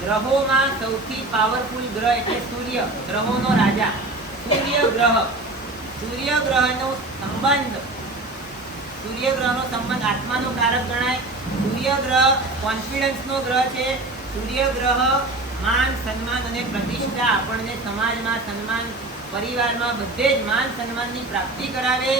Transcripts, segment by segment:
ગ્રહોમાં સૌથી પાવરફુલ ગ્રહ એટલે સૂર્ય, ગ્રહોનો રાજા સૂર્ય ગ્રહ. સૂર્ય ગ્રહનો સંબંધ આત્માનો કારક ગણાય. સૂર્ય ગ્રહ કોન્ફિડન્સનો ગ્રહ છે. સૂર્ય ગ્રહ માન સન્માન અને પ્રતિષ્ઠા, આપણને સમાજમાં સન્માન, પરિવારમાં બધે જ માન સન્માનની પ્રાપ્તિ કરાવે.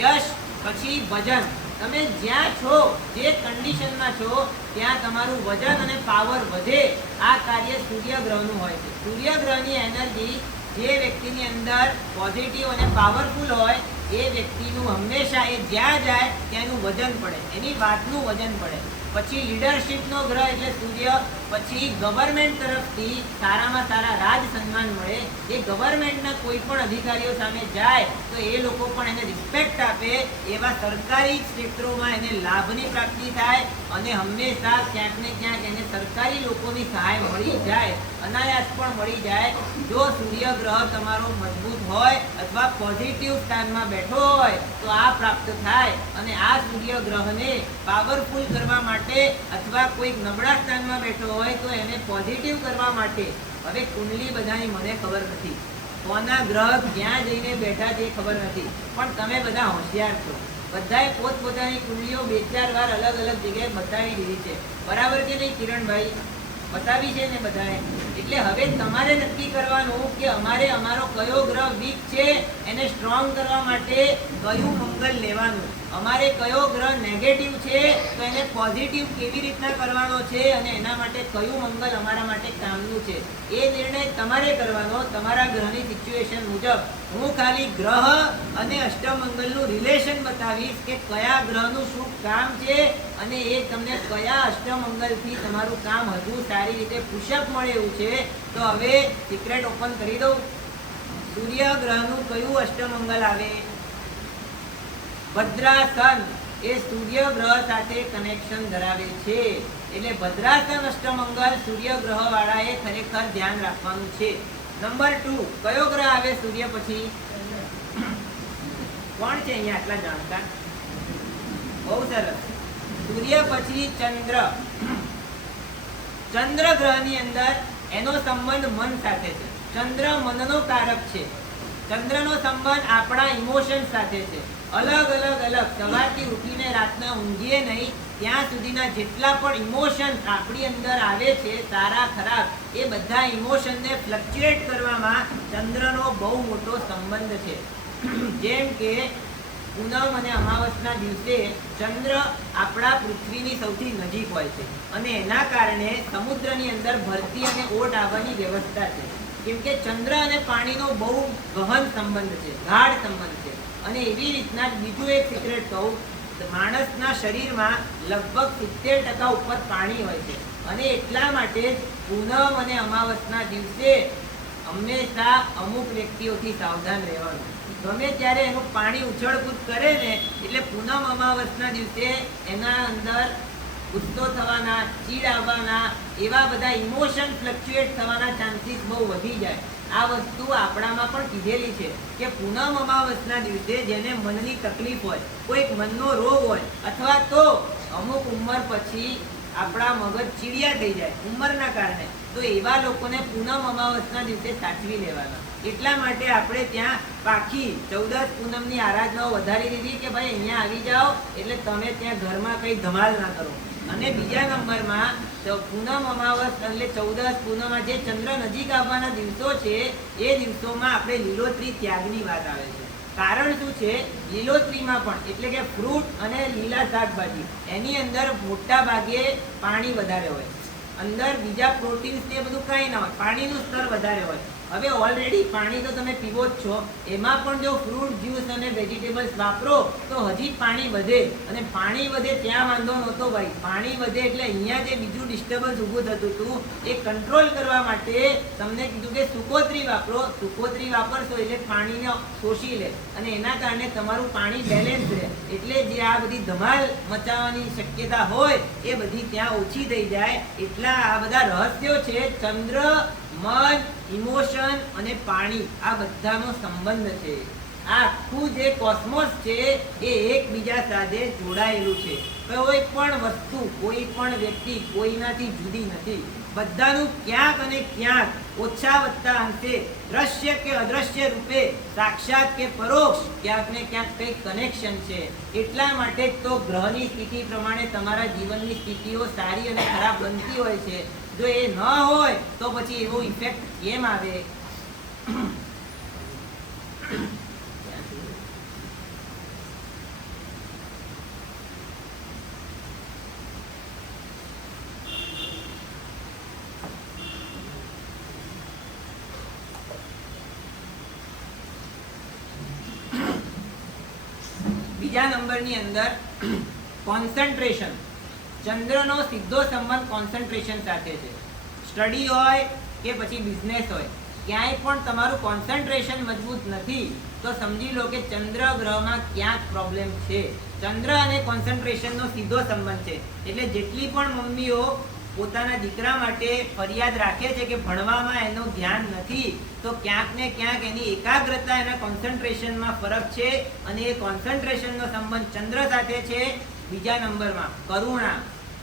યશ પછી વજન, તમે જ્યાં છો, જે કન્ડિશનમાં છો ત્યાં તમારું વજન અને પાવર વધે, આ કાર્ય સૂર્ય ગ્રહનું હોય છે. સૂર્ય ગ્રહની એનર્જી જે વ્યક્તિની અંદર પોઝિટિવ અને પાવરફુલ હોય એ વ્યક્તિનું હંમેશા એ જ્યાં જાય ત્યાંનું વજન પડે, એની વાતનું વજન પડે. પછી લીડરશિપનો ગ્રહ એટલે સૂર્ય. પછી ગવર્મેન્ટ તરફથી સારામાં સારા રાજ સન્માન મળે. એ ગવર્મેન્ટના કોઈ પણ અધિકારીઓ સામે જાય તો એ લોકો પણ એને રિસ્પેક્ટ આપે, એવા સરકારી ક્ષેત્રોમાં એને લાભની પ્રાપ્તિ થાય અને હંમેશા ક્યાંક ને ક્યાંક એને સરકારી લોકોની સહાય મળી જાય, અનાયાસ પણ મળી જાય. જો સૂર્ય ગ્રહ તમારો મજબૂત હોય અથવા પોઝિટિવ સ્થાનમાં બેઠો હોય તો આ પ્રાપ્ત થાય. અને આ સૂર્ય ગ્રહને પાવરફુલ કરવા માટે અથવા કોઈક નબળા સ્થાનમાં બેઠો હોય તો એને પોઝિટિવ કરવા માટે, હવે કુંડલી બધાની મને ખબર નથી, કોના ગ્રહ ક્યાં જઈને બેઠા છે ખબર નથી, પણ તમે બધા હોશિયાર છો. બધાએ પોતપોતાની કુંડલીઓ 2-4 વાર અલગ અલગ જગ્યાએ બતાવી દીધી છે, બરાબર કે નહીં કિરણભાઈ? બતાવી છે ને બધાએ. એટલે હવે તમારે નક્કી કરવાનું કે અમારે અમારો કયો ગ્રહ વીક છે એને સ્ટ્રોંગ કરવા માટે કયું મંગલ લેવાનું, અમારે કયો ગ્રહ નેગેટિવ છે તો એને પોઝિટિવ કેવી રીતના કરવાનો છે અને એના માટે કયું મંગલ અમારા માટે કામનું છે, એ નિર્ણય તમારે કરવાનો તમારા ગ્રહની સિચ્યુએશન મુજબ. હું ખાલી ગ્રહ અને અષ્ટમંગલનું રિલેશન બતાવીશ કે કયા ગ્રહનું શું કામ છે અને એ તમને કયા અષ્ટમંગલથી તમારું કામ હજુ સારી રીતે પુશઅપ મળે એવું છે. તો હવે સિક્રેટ ઓપન કરી દઉં. સૂર્ય ગ્રહનું કયું અષ્ટમંગલ આવે? ભદ્રાસન એ સૂર્ય ગ્રહ સાથે કનેક્શન ધરાવે છે. એટલે ભદ્રાસન અષ્ટમંગલ સૂર્ય ગ્રહ વાળાએ ખરેખર ધ્યાન રાખવાનું છે. નંબર 2 કયો ગ્રહ આવે સૂર્ય પછી? કોણ છે અહીંયા આટલા જાણતા? બહુ સરસ. સૂર્ય પછી ચંદ્ર. ચંદ્ર ગ્રહની અંદર એનો સંબંધ મન સાથે છે. ચંદ્ર મનનો કારક છે. ચંદ્રનો સંબંધ આપણા ઇમોશન સાથે છે. અલગ સવારથી ઉઠીને રાતના ઊંઘીએ નહીં ત્યાં સુધીના જેટલા પણ ઇમોશન્સ આપણી અંદર આવે છે, સારા ખરાબ, એ બધા ઇમોશનને ફ્લક્ચ્યુએટ કરવામાં ચંદ્રનો બહુ મોટો સંબંધ છે. જેમ કે પૂનમ અને અમાવસના દિવસે ચંદ્ર આપણા પૃથ્વીની સૌથી નજીક હોય છે અને એના કારણે સમુદ્રની અંદર ભરતી અને ઓટ આવવાની વ્યવસ્થા છે. કેમ કે ચંદ્ર અને પાણીનો બહુ ગહન સંબંધ છે, ગાઢ સંબંધ છે. અને એવી રીતના બીજું એક સિક્રેટ કહું, માણસના શરીરમાં લગભગ 70% ઉપર પાણી હોય છે અને એટલા માટે પૂનમ અને અમાવસના દિવસે હંમેશા અમુક વ્યક્તિઓથી સાવધાન રહેવાનું. ગમે ત્યારે એનું પાણી ઉછળકૂદ કરે ને એટલે પૂનમ અમાવસના દિવસે એના અંદર ગુસ્સો થવાના, ચીડ આવવાના, એવા બધા ઇમોશન ફ્લક્ચ્યુએટ થવાના ચાન્સીસ બહુ વધી જાય. આ વસ્તુ આપણામાં પણ કીધેલી છે કે પૂનમ અમાવસના દિવસે જેને મનની તકલીફ હોય, કોઈક મનનો રોગ હોય અથવા તો અમુક ઉંમર પછી આપણા મગજ ચીડિયા થઈ જાય ઉંમરના કારણે, તો એવા લોકોને પૂનમ અમાવસના દિવસે સાચવી લેવાના. એટલા માટે આપણે ત્યાં પાખી 14 પૂનમની આરાધનાઓ વધારી દીધી કે ભાઈ અહીંયા આવી જાઓ એટલે તમે ત્યાં ઘરમાં કંઈ ધમાલ ના કરો. અને બીજા નંબરમાં પૂનમ અમાવસ એટલે 14 પૂનમમાં જે ચંદ્ર નજીક આવવાના દિવસો છે એ દિવસોમાં આપણે લીલોતરી ત્યાગની વાત આવે છે. કારણ શું છે? લીલોતરીમાં પણ એટલે કે ફ્રૂટ અને લીલા શાકભાજી એની અંદર મોટા ભાગે પાણી વધારે હોય, અંદર બીજા પ્રોટીન્સ ને બધું કાંઈ ના હોય, પાણીનું સ્તર વધારે હોય. હવે ઓલરેડી પાણી તો તમે પીવો જ છો, એમાં પણ જો ફ્રૂટ જ્યુસ અને વેજીટેબલ્સ વાપરો તો હજી પાણી વધે. અને પાણી વધે ત્યાં વાંધો નહોતો ભાઈ, પાણી વધે એટલે અહીંયા જે બીજું ડિસ્ટર્બન્સ ઊભું થતું હતું એ કંટ્રોલ કરવા માટે તમને કીધું કે સુકોત્રી વાપરો. સુકોત્રી વાપરશો એટલે પાણીને શોષી લે અને એના કારણે તમારું પાણી બેલેન્સ રહે. એટલે જે આ બધી ધમાલ મચાવવાની શક્યતા હોય એ બધી ત્યાં ઓછી થઈ જાય. એટલા આ બધા રહસ્યો છે. ચંદ્ર, મન, ઇમોશન અને પાણી આ બધાનો સંબંધ છે. આખું જે કોસ્મોસ છે એ એકબીજા સાથે જોડાયેલું છે. કોઈ પણ વસ્તુ, કોઈ પણ વ્યક્તિ કોઈનાથી જુદી નથી. બધાનું ક્યાંક અને ક્યાંક ઓછા વત્તા અંશે દ્રશ્ય કે અદ્રશ્ય રૂપે, સાક્ષાત કે પરોક્ષ ક્યાંક ને ક્યાંક કંઈક કનેક્શન છે. એટલા માટે જ તો ગ્રહની સ્થિતિ પ્રમાણે તમારા જીવનની સ્થિતિઓ સારી અને ખરાબ બનતી હોય છે. જો એ ન હોય તો પછી એવો ઇફેક્ટ કેમ આવે? બીજા નંબરની અંદર કોન્સન્ટ્રેશન. ચંદ્રનો સીધો સંબંધ કોન્સન્ટ્રેશન સાથે છે. સ્ટડી હોય કે પછી બિઝનેસ હોય, ક્યાંય પણ તમારું કોન્સન્ટ્રેશન મજબૂત નથી તો સમજી લો કે ચંદ્ર ગ્રહમાં ક્યાંક પ્રોબ્લેમ છે. ચંદ્ર અને કોન્સન્ટ્રેશનનો સીધો સંબંધ છે. એટલે જેટલી પણ મમ્મીઓ પોતાના દીકરા માટે ફરિયાદ રાખે છે કે ભણવામાં એનું ધ્યાન નથી, તો ક્યાંક ને ક્યાંક એની એકાગ્રતા, એના કોન્સન્ટ્રેશનમાં ફરક છે. અને એ કોન્સન્ટ્રેશનનો સંબંધ ચંદ્ર સાથે છે. બીજા નંબરમાં કરુણા.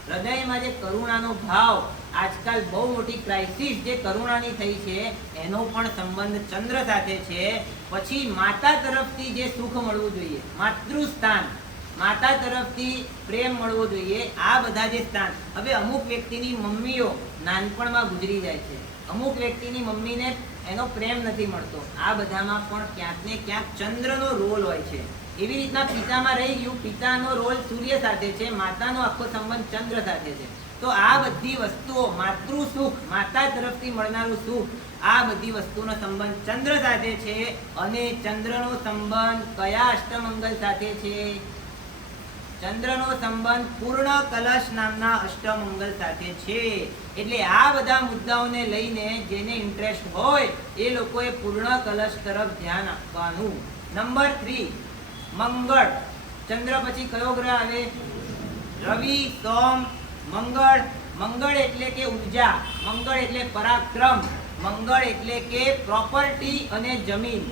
હૃદયમાં જે કરુણાનો ભાવ, આજકાલ બહુ મોટી ક્રાઇસિસ જે કરુણાની થઈ છે, એનો પણ સંબંધ ચંદ્ર સાથે છે. પછી માતા તરફથી જે સુખ મળવું જોઈએ, માતૃસ્થાન, માતા તરફથી પ્રેમ મળવો જોઈએ, આ બધા જે સ્થાન. હવે અમુક વ્યક્તિની મમ્મીઓ નાનપણમાં ગુજરી જાય છે, અમુક વ્યક્તિની મમ્મીને એનો પ્રેમ નથી મળતો. આ બધામાં પણ ક્યાંક ને ક્યાંક ચંદ્રનો રોલ હોય છે. એવી રીતના પિતામાં રહી ગયું, પિતાનો રોલ સૂર્ય સાથે છે, માતાનો આખો સંબંધ ચંદ્ર સાથે છે. તો આ બધી વસ્તુઓ, માતૃ સુખ, માતા તરફથી મળનારું સુખ, આ બધી વસ્તુનો સંબંધ ચંદ્ર સાથે છે. અને ચંદ્રનો સંબંધ કયા અષ્ટમંગલ સાથે છે? ચંદ્રનો સંબંધ પૂર્ણ કલશ નામના અષ્ટમંગલ સાથે છે. એટલે આ બધા મુદ્દાઓને લઈને જેને ઇન્ટરેસ્ટ હોય એ લોકોએ પૂર્ણ કલશ તરફ ધ્યાન આપવાનું. નંબર 3, મંગળ. ચંદ્ર પછી કયો ગ્રહ આવે? રવિ, સોમ, મંગળ. મંગળ એટલે કે ઉર્જા, મંગળ એટલે પરાક્રમ, મંગળ એટલે કે પ્રોપર્ટી અને જમીન,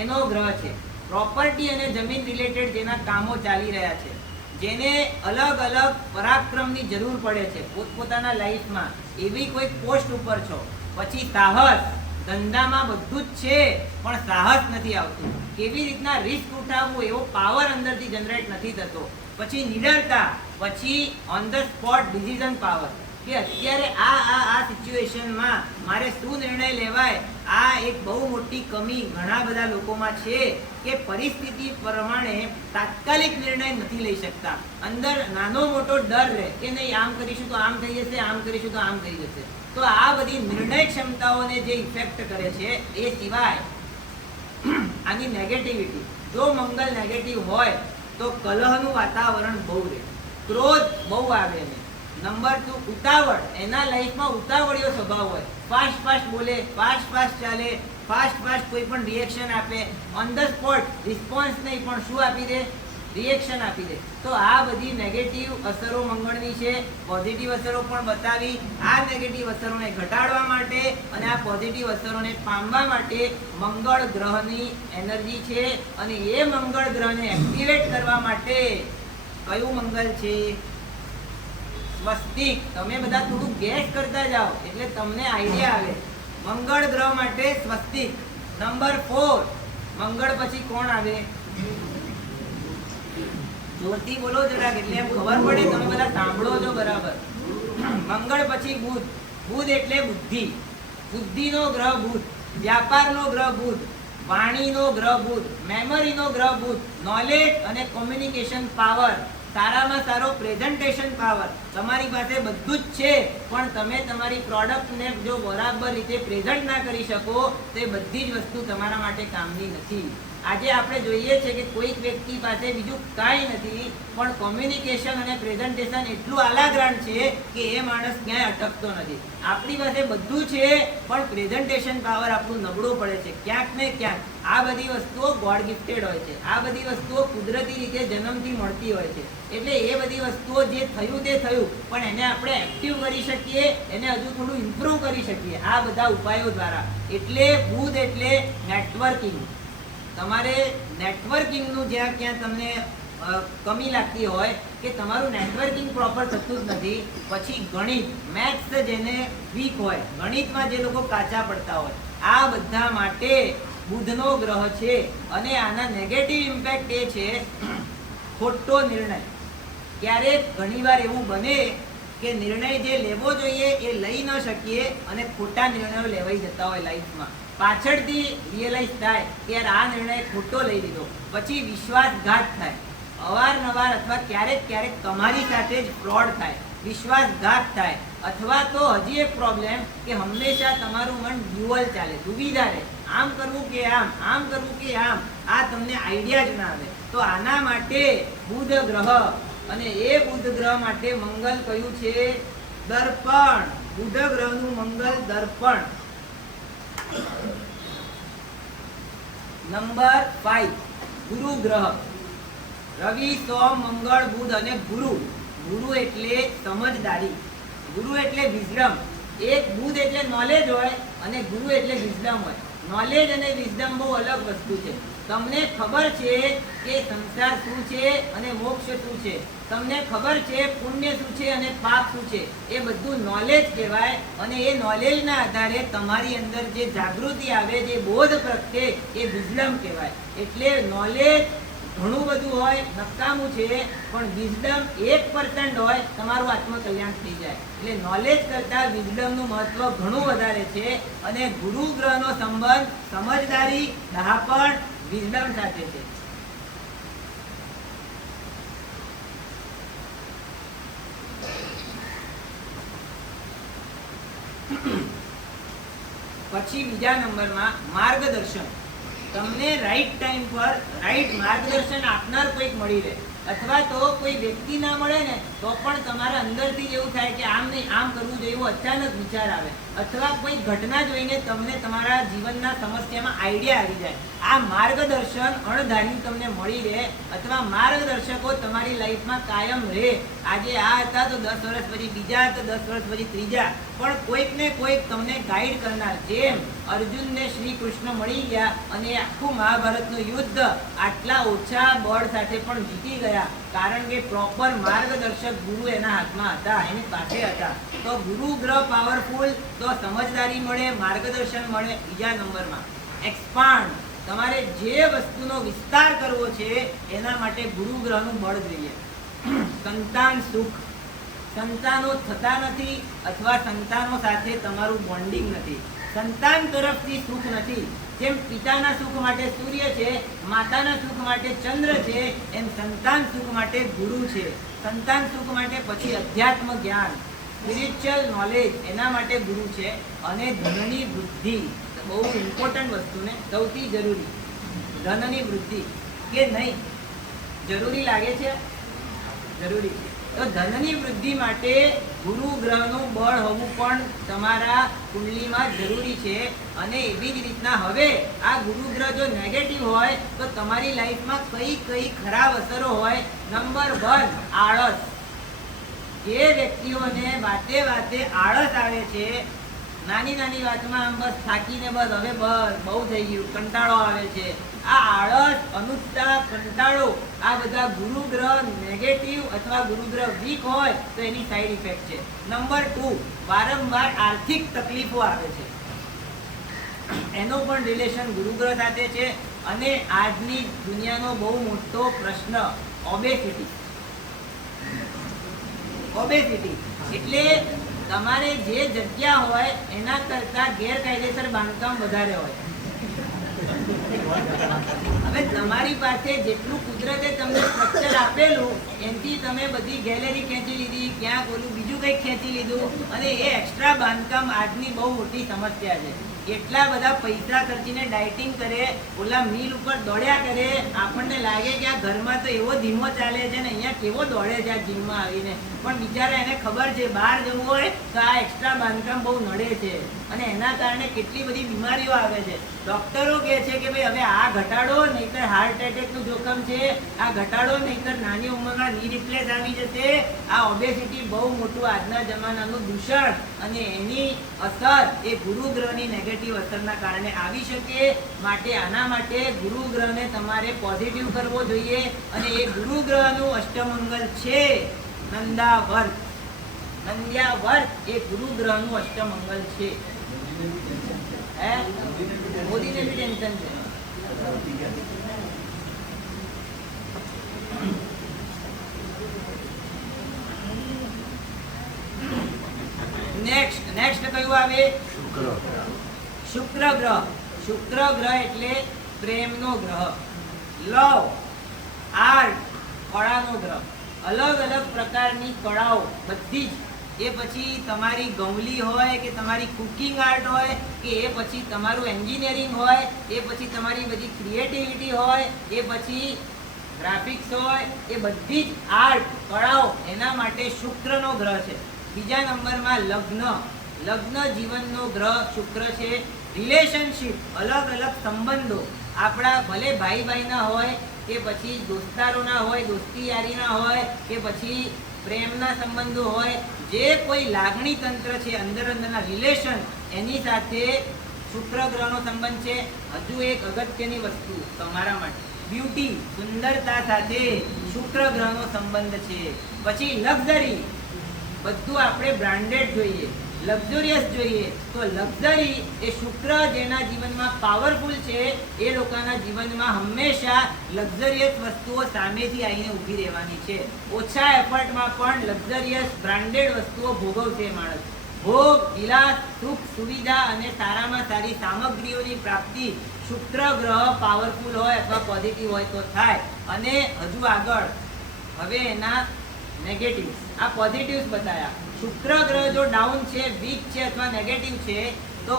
એનો ગ્રહ છે. પ્રોપર્ટી અને જમીન રિલેટેડ જેના કામો ચાલી રહ્યા છે, જેને અલગ અલગ પરાક્રમની જરૂર પડે છે પોતપોતાના લાઈફમાં, એવી કોઈ પોસ્ટ ઉપર છો. પછી સાહસ, ધંધામાં બધું જ છે પણ સાહસ નથી આવતું. કેવી રીતના રિસ્ક ઉઠાવવું એવો પાવર અંદરથી જનરેટ નથી થતો. પછી નિડરતા, પછી on the spot decision power, કે અત્યારે આ સિચ્યુએશનમાં મારે શું નિર્ણય લેવાય, આ એક બહુ મોટી કમી ઘણા બધા લોકોમાં છે કે પરિસ્થિતિ પ્રમાણે તાત્કાલિક નિર્ણય નથી લઈ શકતા. અંદર નાનો મોટો ડર રહે કે નહીં, આમ કરીશું તો આમ થઈ જશે, આમ કરીશું તો આમ થઈ જશે. તો આ બધી નિર્ણય ક્ષમતાઓને જે ઇફેક્ટ કરે છે. એ સિવાય આની નેગેટિવિટી, જો મંગળ નેગેટિવ હોય તો કલહનું વાતાવરણ બહુ રહે, ક્રોધ બહુ આવે ને. નંબર 2, ઉતાવળ. એના લાઈફમાં ઉતાવળિયો સ્વભાવ હોય, ફાસ્ટ બોલે, ફાસ્ટ ચાલે, ફાસ્ટ કોઈ પણ રિએક્શન આપે, ઓન ધ સ્પોટ રિસ્પોન્સ નહીં પણ શું આપી દે? રિએક્શન આપી દે. તો આ બધી નેગેટિવ અસરો મંગળની છે. પોઝિટિવ અસરો પણ બતાવી. આ નેગેટિવ અસરોને ઘટાડવા માટે અને આ પોઝિટિવ અસરોને પામવા માટે મંગળ ગ્રહની એનર્જી છે. અને એ મંગળ ગ્રહને એક્ટિવેટ કરવા માટે કયું મંગળ છે? સ્વસ્તિક. તમે બધા થોડું ગેસ કરતા જાઓ એટલે તમને આઈડિયા આવે. મંગળ ગ્રહ માટે સ્વસ્તિક. નંબર 4, મંગળ પછી કોણ આવે? જોરથી બોલો જરાક એટલે એમ ખબર પડે, તમે બધા સાંભળો છો બરાબર. મંગળ પછી બુધ. બુધ એટલે બુદ્ધિ, બુદ્ધિનો ગ્રહ બુધ, વ્યાપારનો ગ્રહ બુધ, વાણીનો ગ્રહ બુધ, મેમરીનો ગ્રહ બુધ, નોલેજ અને કોમ્યુનિકેશન પાવર, સારામાં સારો પ્રેઝન્ટેશન પાવર. તમારી પાસે બધું જ છે પણ તમે તમારી પ્રોડક્ટને જો બરાબર રીતે પ્રેઝન્ટ ના કરી શકો તો એ બધી જ વસ્તુ તમારા માટે કામની નથી. આજે આપણે જોઈએ છે કે કોઈક વ્યક્તિ પાસે બીજું કાંઈ નથી પણ કોમ્યુનિકેશન અને પ્રેઝન્ટેશન એટલું આલાગ્રાંડ છે કે એ માણસ ક્યાંય અટકતો નથી. આપણી પાસે બધું છે પણ પ્રેઝન્ટેશન પાવર આપણું નબળું પડે છે ક્યાંક ને ક્યાંક. આ બધી વસ્તુઓ ગોડ ગિફ્ટેડ હોય છે, આ બધી વસ્તુઓ કુદરતી રીતે જન્મથી મળતી હોય છે. એટલે એ બધી વસ્તુઓ જે થયું તે થયું, પણ એને આપણે એક્ટિવ કરી શકીએ, એને હજુ થોડું ઇમ્પ્રૂવ કરી શકીએ આ બધા ઉપાયો દ્વારા. એટલે બુધ એટલે નેટવર્કિંગ. તમારે નેટવર્કિંગનું જ્યાં ક્યાં તમને કમી લાગતી હોય કે તમારું નેટવર્કિંગ પ્રોપર થતું જ નથી, પછી ગણિત મેથ્સ જેને વીક હોય, ગણિતમાં જે લોકો કાચા પડતા હોય, આ બધા માટે બુધનો ગ્રહ છે. અને આના નેગેટિવ ઇમ્પેક્ટ એ છે ખોટો નિર્ણય. ક્યારેક ઘણીવાર એવું બને કે નિર્ણય જે લેવો જોઈએ એ લઈ ન શકીએ અને ખોટા નિર્ણયો લેવાઈ જતા હોય લાઈફમાં. પાછળથી રિયલાઇઝ થાય કે યાર આ નિર્ણય ખોટો લઈ લીધો, પછી વિશ્વાસઘાત થાય. અવારનવાર અથવા ક્યારેક ક્યારેક તમારી સાથે જ ફ્રોડ થાય, વિશ્વાસઘાત થાય. અથવા તો હજી એક પ્રોબ્લેમ કે હંમેશા તમારું મન ડ્યુઅલ ચાલે, દુવિધા રહે, આમ કરવું કે આમ કરવું કે આમ, આ તમને આઈડિયા જ ના આવે. તો આના માટે બુધ ગ્રહ, અને એ બુધ ગ્રહ માટે મંગલ કયું છે? દર્પણ. બુધ ગ્રહનું મંગલ દર્પણ. નંબર 5 ગુરુ ગ્રહ. રવિ, સોમ, મંગળ, બુધ અને ગુરુ. ગુરુ એટલે સમજદારી, ગુરુ એટલે વિઝડમ. એક બુધ એટલે નોલેજ હોય અને ગુરુ એટલે વિઝડમ હોય. નોલેજ અને વિઝડમ બહુ અલગ વસ્તુ છે. તમને ખબર છે કે સંસાર શું છે અને મોક્ષ શું છે, તમને ખબર છે પુણ્ય શું છે અને પાપ શું છે, એ બધું નોલેજ કહેવાય. અને એ નોલેજના આધારે તમારી અંદર જે જાગૃતિ આવે, જે બોધ પ્રગટે, એ વિઝડમ કહેવાય. એટલે નોલેજ ઘણું બધું હોય નકામું છે, પણ વિઝડમ 1% હોય તમારું આત્મકલ્યાણ થઈ જાય. એટલે નોલેજ કરતા વિઝડમનું મહત્વ ઘણું વધારે છે. અને ગુરુ ગ્રહનો સંબંધ સમજદારી, ડહાપણ, વિઝડમ સાથે છે. પછી બીજા નંબરમાં માર્ગદર્શન. તમને રાઈટ ટાઈમ પર રાઈટ માર્ગદર્શન આપનાર કોઈક મળી રહે, અથવા તો કોઈ વ્યક્તિ ના મળે ને તો પણ તમારા અંદરથી એવું થાય કે આમ નહીં આમ કરવું જોઈએ, એવું અચાનક વિચાર આવે. અથવા કોઈ ઘટના જોઈને તમને તમારા જીવનના સમસ્યામાં આઈડિયા આવી જાય. આ માર્ગદર્શન અણધાર્યું તમને મળી રહે, અથવા માર્ગદર્શકો તમારી લાઈફમાં કાયમ રહે. આજે આ હતા તો 10 વર્ષ પછી બીજા, તો 10 વર્ષ પછી ત્રીજા, પણ કોઈક ને કોઈક તમને ગાઈડ કરનાર. જેમ અર્જુનને શ્રી કૃષ્ણ મળી ગયા અને આખું મહાભારતનું યુદ્ધ આટલા ઓછા બળ સાથે પણ જીતી ગયા, કારણ કે પ્રોપર માર્ગદર્શક ગુરુ એના હાથમાં હતા, એની પાસે હતા. તો ગુરુ ગ્રહ પાવરફુલ, તો સમજદારી મળે, માર્ગદર્શન મળે. બીજા નંબરમાં એક્સપાન્ડ. તમારે જે વસ્તુનો વિસ્તાર કરવો છે એના માટે ગુરુ ગ્રહનું બળ જોઈએ. સંતાન સુખ. સંતાનો થતા નથી અથવા સંતાનો સાથે તમારું બોન્ડિંગ નથી, સંતાન તરફથી સુખ નથી. જેમ પિતાના સુખ માટે સૂર્ય છે, માતાના સુખ માટે ચંદ્ર છે, એમ સંતાન સુખ માટે ગુરુ છે. સંતાન સુખ માટે પછી અધ્યાત્મ જ્ઞાન, સ્પિરિચ્યુઅલ નોલેજ, એના માટે ગુરુ છે. અને ધનની વૃદ્ધિ, બહુ ઇમ્પોર્ટન્ટ વસ્તુ ને સૌથી જરૂરી, ધનની વૃદ્ધિ કે નહીં જરૂરી લાગે છે? જરૂરી છે. તો ધનની વૃદ્ધિ માટે ગુરુ ગ્રહનું બળ હોવું પણ તમારા કુંડલીમાં જરૂરી છે. અને એવી જ રીતના હવે આ ગુરુ ગ્રહ જો નેગેટિવ હોય તો તમારી લાઈફમાં કઈ કઈ ખરાબ અસરો હોય. નંબર 1 આળસ. જે વ્યક્તિઓને વાતે વાતે આળસ આવે છે, નાની નાની વાતમાં આમ બસ થાકીને બસ હવે બહુ થઈ ગયું, કંટાળો આવે છે, આ આળસ, અનુત્સાહ, કંટાળો, આ બધા ગુરુ ગ્રહ નેગેટિવ અથવા ગુરુ ગ્રહ વીક હોય તો એની સાઈડ ઇફેક્ટ છે. નંબર 2 વારંવાર આર્થિક તકલીફો આવે છે, એનો પણ રિલેશન ગુરુ ગ્રહ સાથે છે. અને આજની દુનિયાનો બહુ મોટો પ્રશ્ન ઓબેસિટી. ઓબેસિટી એટલે તમારે જે જગ્યા હોય એના કરતા ગેરકાયદેસર બાંધકામ વધારે હોય. હવે તમારી પાસે જેટલું કુદરતે તમને સ્ટ્રક્ચર આપેલું એનાથી તમે બધી ગેલેરી ખેંચી લીધી, ક્યાંક ઓલું બીજું કંઈક ખેંચી લીધું, અને એ એક્સ્ટ્રા બાંધકામ આજની બહુ મોટી સમસ્યા છે. એટલા બધા પૈસા ખર્ચીને ડાયટિંગ કરે, ઓલા મિલ ઉપર દોડ્યા કરે, આપણને લાગે કે આ ઘરમાં તો એવો ધીમો ચાલે છે ને અહીંયા કેવો દોડે છે આ જીમમાં આવીને, પણ બિચારા એને ખબર છે બહાર જવું હોય તો આ એક્સ્ટ્રા બાંધકામ બહુ નડે છે અને એના કારણે કેટલી બધી બીમારીઓ આવે છે. ડોક્ટરો કહે છે કે ભાઈ હવે આ ઘટાડો, નહીતર હાર્ટ એટેકનું જોખમ છે, આ ઘટાડો નહીતર નાની ઉંમરમાં ની રિપ્લેસ આવી જશે. આ ઓબેસિટી બહુ મોટું આજના જમાનાનું દૂષણ અને એની અસર એ ગુરુ ગ્રહની નેગેટિવ અસરના કારણે આવી શકે. માટે આના માટે ગુરુ ગ્રહને તમારે પોઝિટિવ કરવો જોઈએ. અને એ ગુરુ ગ્રહનું અષ્ટમંગલ છે નંદાવર્ત. નંદ્યાવર્ત એ ગુરુ ગ્રહનું અષ્ટમંગલ છે. મોદીને બી ટેન્શન છે. નેક્સ્ટ કયું આવે? શુક્ર ગ્રહ. શુક્ર ગ્રહ એટલે પ્રેમનો ગ્રહ, લવ, આર્ટ, કળાનો ગ્રહ. અલગ અલગ પ્રકારની કળાઓ બધી જ, એ પછી તમારી ગૌલી હોય કે તમારી કુકિંગ આર્ટ હોય કે એ પછી તમારું એન્જિનિયરિંગ હોય, એ પછી તમારી બધી ક્રિએટિવિટી હોય, એ પછી ગ્રાફિક્સ હોય, એ બધી જ આર્ટ કળાઓ એના માટે શુક્રનો ગ્રહ છે. બીજા નંબરમાં લગ્ન. લગ્ન જીવનનો ગ્રહ શુક્ર છે. રિલેશનશિપ, અલગ અલગ સંબંધો, આપણા ભલે ભાઈ ભાઈના હોય કે પછી દોસ્તારોના હોય, દોસ્તી યારીના હોય કે પછી પ્રેમના સંબંધો હોય, જે કોઈ લાગણી તંત્ર છે, અંદર અંદરના રિલેશન, એની સાથે શુક્ર ગ્રહનો સંબંધ છે. હજુ એક અગત્યની વસ્તુ તમારા માટે, બ્યુટી, સુંદરતા સાથે શુક્ર ગ્રહનો સંબંધ છે. પછી લક્ઝરી, બધું આપણે બ્રાન્ડેડ જોઈએ, લક્ઝરિયસ જોઈએ. તો લક્ઝરી એ શુક્ર જેના જીવનમાં પાવરફુલ છે, એ લોકોના જીવનમાં હંમેશા લક્ઝરિયસ વસ્તુઓ સામેથી આવીને ઊભી રહેવાની છે. ઓછા એફર્ટમાં પણ લક્ઝરિયસ બ્રાન્ડેડ વસ્તુઓ ભોગવશે માણસ. ભોગ, વિલાસ, સુખ, સુવિધા અને સારામાં સારી સામગ્રીઓની પ્રાપ્તિ શુક્ર ગ્રહ પાવરફુલ હોય અથવા પોઝિટિવ હોય તો થાય. અને હજુ આગળ હવે એના નેગેટિવ, આ પોઝિટિવ્સ બતાવ્યા. શુક્ર ગ્રહ જો ડાઉન છે, વીક છે અથવા નેગેટિવ છે તો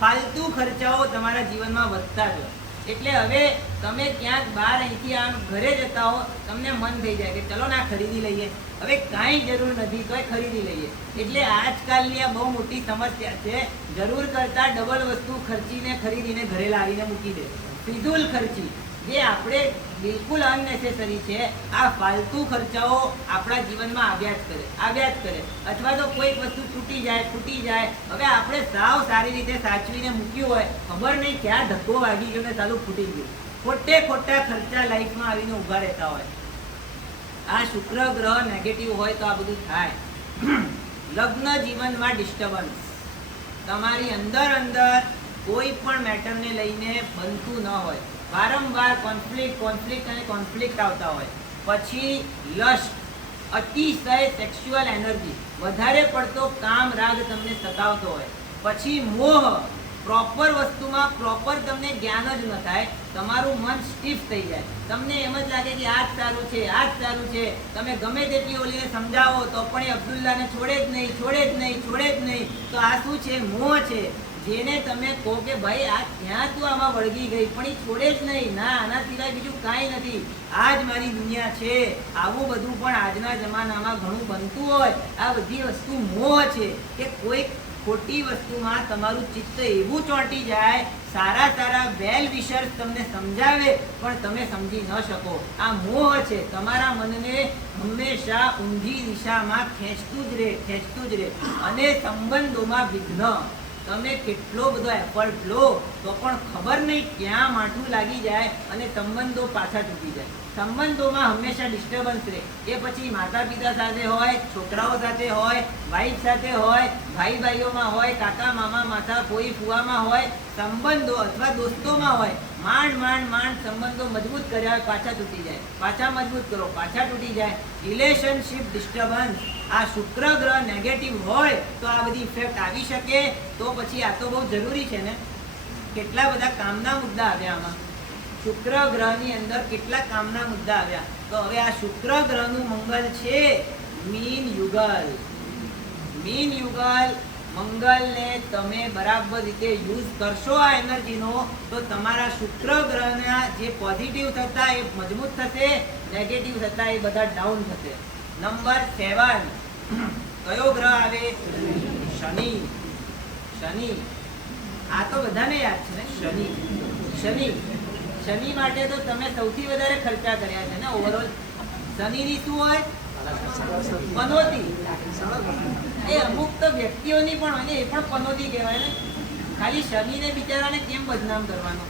ફાલતુ ખર્ચાઓ તમારા જીવનમાં વધતા જ હોય. એટલે હવે તમે ક્યાંક બહાર અહીંથી આમ ઘરે જતા હો, તમને મન થઈ જાય કે ચલો ના ખરીદી લઈએ. હવે કાંઈ જરૂર નથી તો ખરીદી લઈએ. એટલે આજકાલની આ બહુ મોટી સમસ્યા છે. જરૂર કરતાં ડબલ વસ્તુ ખર્ચીને ખરીદીને ઘરે લાવીને મૂકી દે. ફિઝુલ ખર્ચી, જે આપણે બિલકુલ અનનેસેસરી છે. આ ફાલતુ ખર્ચાઓ આપણા જીવનમાં આવ્યા જ કરે. અથવા તો કોઈક વસ્તુ તૂટી જાય. હવે આપણે સાવ સારી રીતે સાચવીને મૂક્યું હોય, ખબર નહીં ક્યાં ધક્કો વાગી ગયો ને સાલું ફૂટી ગયું. ખોટા ખર્ચા લાઈફમાં આવીને ઊભા રહેતા હોય. આ શુક્ર ગ્રહ નેગેટિવ હોય તો આ બધું થાય. લગ્ન જીવનમાં ડિસ્ટર્બન્સ, તમારી અંદર કોઈ પણ મેટરને લઈને બનતું ન હોય, વારંવાર કોન્ફ્લિક્ટ આવતા હોય. પછી લસ્ટ, અતિશય સેક્સ્યુઅલ એનર્જી, વધારે પડતો કામ રાગ તમને સતાવતો હોય. પછી મોહ, પ્રોપર વસ્તુમાં પ્રોપર તમને જ્ઞાન જ ન થાય, તમારું મન સ્ટીફ થઈ જાય. તમને એમ જ લાગે કે આ જ સારું છે. તમે ગમે તેટલી ઓલીને સમજાવો તો પણ એ અબ્દુલ્લાને છોડે જ નહીં. તો આ શું છે? મોહ છે. જેને તમે કહો કે ભાઈ આ ક્યાં તું આમાં વળગી ગઈ, પણ એ છોડે જ નહીં. ના, આના સિવાય બીજું કાંઈ નથી. આ જ મારી દુનિયા છે. આવું બધું પણ આજના જમાનામાં ઘણું બનતું હોય. આ બધી વસ્તુ મોહ છે કે કોઈક ખોટી વસ્તુમાં તમારું ચિત્ત એવું ચોંટી જાય, સારા વેલ વિશર્સ તમને સમજાવે પણ તમે સમજી ન શકો. આ મોહ છે. તમારા મનને હંમેશા ઊંધી દિશામાં ખેંચતું જ રહે. અને સંબંધોમાં વિઘ્ન, તમે કેટલો બધો એફર્ટ લો તો પણ ખબર નહીં ક્યાં માઠું લાગી જાય અને સંબંધો પાછા તૂટી જાય. સંબંધોમાં હંમેશા ડિસ્ટર્બન્સ રહે. એ પછી માતા પિતા સાથે હોય, છોકરાઓ સાથે હોય, વાઈફ સાથે હોય, ભાઈઓમાં હોય, કાકા મામા માતા ફોઈ ફુવામાં હોય, સંબંધો અથવા દોસ્તોમાં હોય. માંડ સંબંધો મજબૂત કર્યા પાછા તૂટી જાય, પાછા મજબૂત કરો, પાછા તૂટી જાય. Relationship disturbance. આ શુક્ર ગ્રહ નેગેટિવ હોય તો આ બધી ઇફેક્ટ આવી શકે. તો પછી આ તો બહુ જરૂરી છે ને. કેટલા બધા કામના મુદ્દા આવ્યા આમાં. શુક્ર ગ્રહની અંદર કેટલા કામના મુદ્દા આવ્યા. તો હવે આ શુક્ર ગ્રહનું મંગલ છે મીન યુગલ. મંગલને તમે બરાબર રીતે યુઝ કરશો આ એનર્જીનો તો તમારા શુક્ર ગ્રહના જે પોઝિટિવ થતા એ મજબૂત થશે, નેગેટિવ થતા એ બધા ડાઉન થશે. નંબર 7 કયો ગ્રહ આવે? શનિ. આ તો બધાને યાદ છે ને. શનિ માટે તો તમે સૌથી વધારે ખર્ચા કર્યા છે ને ઓવરઓલ. શનિની શું હોય? પનોતી. એ અમુક તો વ્યક્તિઓની પણ હોય ને, એ પણ પનોતી કહેવાય ને. ખાલી શનિને બિચારાને કેમ બદનામ કરવાનો?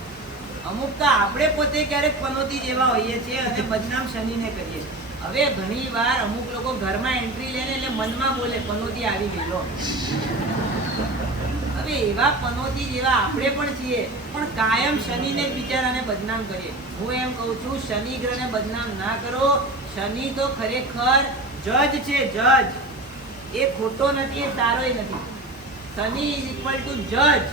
અમુક તો આપણે પોતે ક્યારેક પનોતી જેવા હોઈએ છીએ અને બદનામ શનિને કરીએ. હવે ઘણી વાર અમુક લોકો ઘરમાં એન્ટ્રી લે ને એટલે મનમાં બોલે પનોતી આવી ગયેલો. હવે એવા પનોતી જેવા આપણે પણ છીએ, પણ કાયમ શનિને જ બિચારાને બદનામ કરીએ. હું એમ કહું છું, શનિ ગ્રહને બદનામ ના કરો. શનિ તો ખરેખર જજ છે, જજ. એ ખોટો નથી, એ સારોય નથી. શનિ ઇઝ ઇક્વલ ટુ જજ.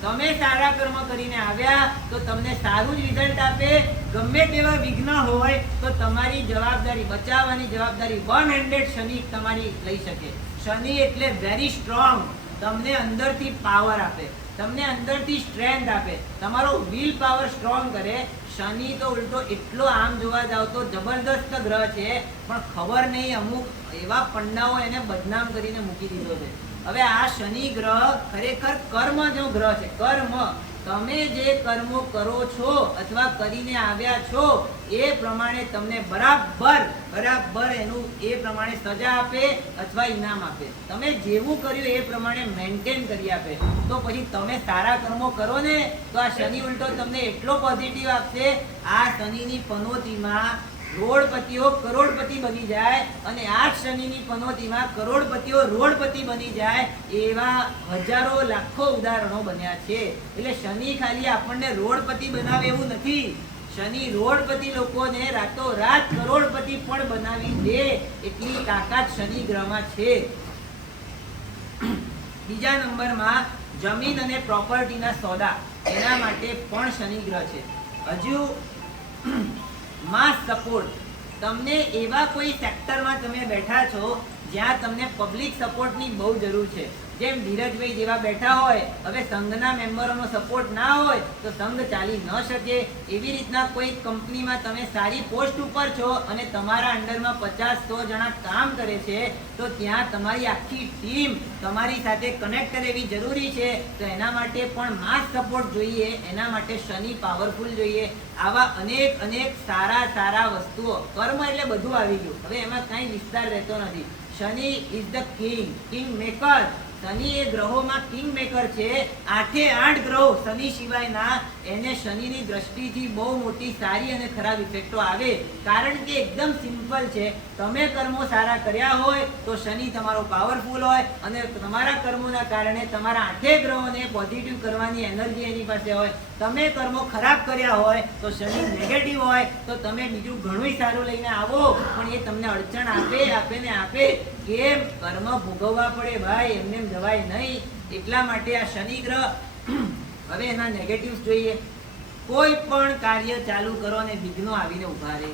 તમે સારા કર્મ કરીને આવ્યા તો તમને સારું જ રિઝલ્ટ આપે. ગમે તેવા વિઘ્ન હોય તો તમારી જવાબદારી બચાવવાની જવાબદારી 100 શનિ તમારી લઈ શકે. શનિ એટલે વેરી સ્ટ્રોંગ. તમને અંદરથી પાવર આપે, તમને અંદરથી સ્ટ્રેન્થ આપે, તમારો વિલ પાવર સ્ટ્રોંગ કરે. શનિ તો ઉલટો એટલો આમ જોવા જાવ તો જબરદસ્ત ગ્રહ છે, પણ ખબર નહીં અમુક એવા પંડાઓ એને બદનામ કરીને મૂકી દીધો છે. હવે આ શનિ ગ્રહ ખરેખર કર્મ જો ગ્રહ છે. કર્મ, તમે જે કર્મો કરો છો અથવા કરીને આવ્યા છો એ પ્રમાણે તમને બરાબર એનું એ પ્રમાણે સજા આપે અથવા ઇનામ આપે. તમે જેવું કર્યું એ પ્રમાણે મેન્ટેન કરી આપે. તો પછી તમે સારા કર્મો કરો ને તો આ શનિ ઉલટો તમને એટલો પોઝિટિવ આપશે. આ શનિની પનોતીમાં રોડપતિઓ કરોડપતિ બની જાય અને આ શનિની પનોતીમાં કરોડપતિઓ રોડપતિ બની જાય. એવા હજારો લાખો ઉદાહરણો બન્યા છે. એટલે શનિ ખાલી આપણને રોડપતિ બનાવે એવું નથી. શનિ રોડપતિ લોકોને રાતોરાત કરોડપતિ પણ બનાવી દે એટલી તાકાત શનિ ગ્રહમાં છે. બીજા નંબરમાં જમીન અને પ્રોપર્ટીના સોદા, એના માટે પણ શનિ ગ્રહ છે. હજુ માસ સપોર્ટ, તમને એવા કોઈ સેક્ટરમાં તમે બેઠા છો જ્યાં તમને પબ્લિક સપોર્ટની બહુ જરૂર છે. જેમ ધીરજભાઈ જેવા બેઠા હોય, હવે સંઘના મેમ્બરોનો સપોર્ટ ના હોય તો સંઘ ચાલી ન શકે. એવી રીતના કોઈ કંપનીમાં તમે સારી પોસ્ટ ઉપર છો અને તમારા અંડરમાં 50-100 જણા કામ કરે છે, તો ત્યાં તમારી આખી ટીમ તમારી સાથે કનેક્ટ કરે એવી જરૂરી છે. તો એના માટે પણ માસ સપોર્ટ જોઈએ. એના માટે શનિ પાવરફુલ જોઈએ. આવા અનેક સારા વસ્તુઓ. કર્મ એટલે બધું આવી ગયું. હવે એમાં કાંઈ વિસ્તાર રહેતો નથી. શનિ ઇઝ ધ કિંગ મેકર. શનિ એ ગ્રહોમાં કિંગ મેકર છે. 8 ગ્રહો શનિ સિવાયના, એને શનિની દ્રષ્ટિથી બહુ મોટી સારી અને ખરાબ ઇફેક્ટો આવે. કારણ કે એકદમ સિમ્પલ છે. તમે કર્મો સારા કર્યા હોય તો શનિ તમારો પાવરફુલ હોય અને તમારા કર્મોના કારણે તમારા 8 ગ્રહોને પોઝિટિવ કરવાની એનર્જી એની પાસે હોય. તમે કર્મો ખરાબ કર્યા હોય તો શનિ નેગેટિવ હોય તો તમે બીજું ઘણું સારું લઈને આવો પણ એ તમને અડચણ આપે. કેમ? કર્મ ભોગવવા પડે ભાઈ, એમને જવાય નહીં. એટલા માટે આ શનિ ગ્રહ. હવે એના નેગેટિવ્સ જોઈએ. કોઈ પણ કાર્ય ચાલુ કરો અને વિઘ્નો આવીને ઉભા રહે.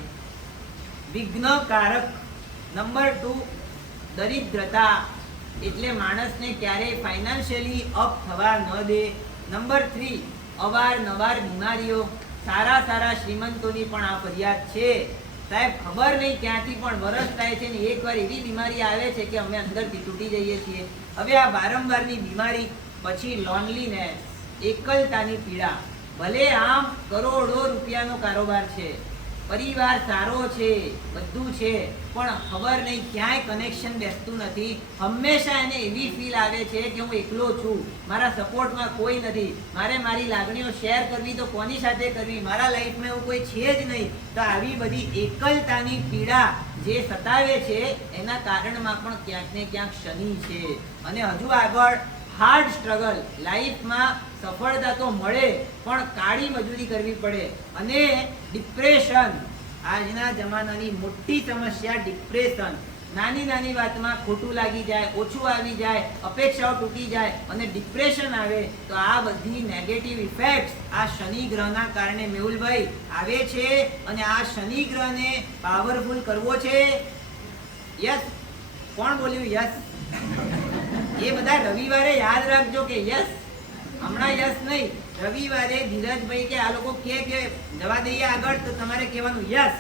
વિઘ્નકારક. નંબર 2, દરિદ્રતા, એટલે માણસને ક્યારેય ફાઇનાન્શિયલી અપ થવા ન દે. નંબર 3, અવારનવાર બીમારીઓ. સારા શ્રીમંતોની પણ આ ફરિયાદ છે. સાહેબ ખબર નહીં ક્યાંથી પણ વરસ થાય છે ને એકવાર એવી બીમારી આવે છે કે અમે અંદરથી તૂટી જઈએ છીએ. હવે આ વારંવારની બીમારી, પછી લોનલીનેસ, એકલતાની પીડા. ભલે આમ કરોડો રૂપિયાનો કારોબાર છે, પરિવાર સારો છે, બધું છે, પણ ખબર નહીં ક્યાંય કનેક્શન બેસતું નથી. હંમેશા એને એવી ફીલ આવે છે કે હું એકલો છું, મારા સપોર્ટમાં કોઈ નથી, મારે મારી લાગણીઓ શેર કરવી તો કોની સાથે કરવી, મારા લાઈફમાં એવું કોઈ છે જ નહીં. તો આવી બધી એકલતાની પીડા જે સતાવે છે એના કારણમાં પણ ક્યાંક ને ક્યાંક શનિ છે. અને હજુ આગળ હાર્ડ સ્ટ્રગલ. લાઈફમાં સફળતા તો મળે પણ કાળી મજૂરી કરવી પડે. અને ડિપ્રેશન, આજના જમાનાની મોટી સમસ્યા ડિપ્રેશન. નાની વાતમાં ખોટું લાગી જાય, ઓછું આવી જાય, અપેક્ષાઓ તૂટી જાય અને ડિપ્રેશન આવે. તો આ બધી નેગેટિવ ઇફેક્ટ્સ આ શનિ ગ્રહના કારણે મેહુલભાઈ આવે છે. અને આ શનિ ગ્રહને પાવરફુલ કરવો છે. યસ, કોણ બોલ્યું યસ? એ બધા રવિવારે યાદ રાખજો કે યસ. હમણાં યસ નહીં, રવિવારે ધીરજભાઈ કે આ લોકો કે જવા દઈએ આગળ તો તમારે કહેવાનું યસ.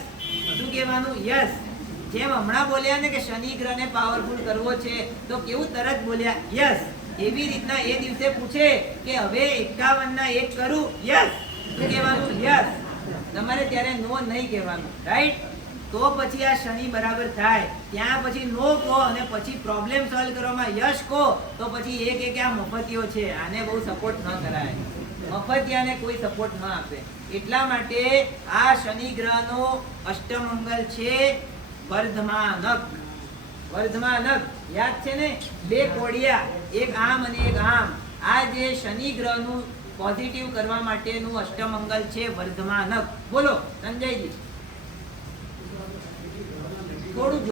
શું કહેવાનું? યસ. જેમ હમણાં બોલ્યા ને કે શનિ ગ્રહને પાવરફુલ કરવો છે તો કેવું તરત બોલ્યા યસ. એવી રીતના એ દિવસે પૂછે કે હવે 51 ના 1 કરું, યસ. શું કહેવાનું? યસ. તમારે ત્યારે નો નહીં કહેવાનું, રાઈટ? તો પછી આ શનિ બરાબર થાય. ત્યાં પછી નો કહો અને પછી પ્રોબ્લેમ સોલ્વ કરવામાં યશ કહો તો પછી એ કે આ મફતિયો છે, આને બહુ સપોર્ટ ન કરાય, મફતિયાને કોઈ સપોર્ટ ન આપે. એટલા માટે આ શનિ ગ્રહનો અષ્ટમંગલ છે વર્ધમાનક. વર્ધમાનક યાદ છે ને, બે કોડિયા, એક આમ અને એક આમ. આ જે શનિ ગ્રહનું પોઝિટિવ કરવા માટેનું અષ્ટમંગલ છે વર્ધમાનક. બોલો સંજયજી થોડું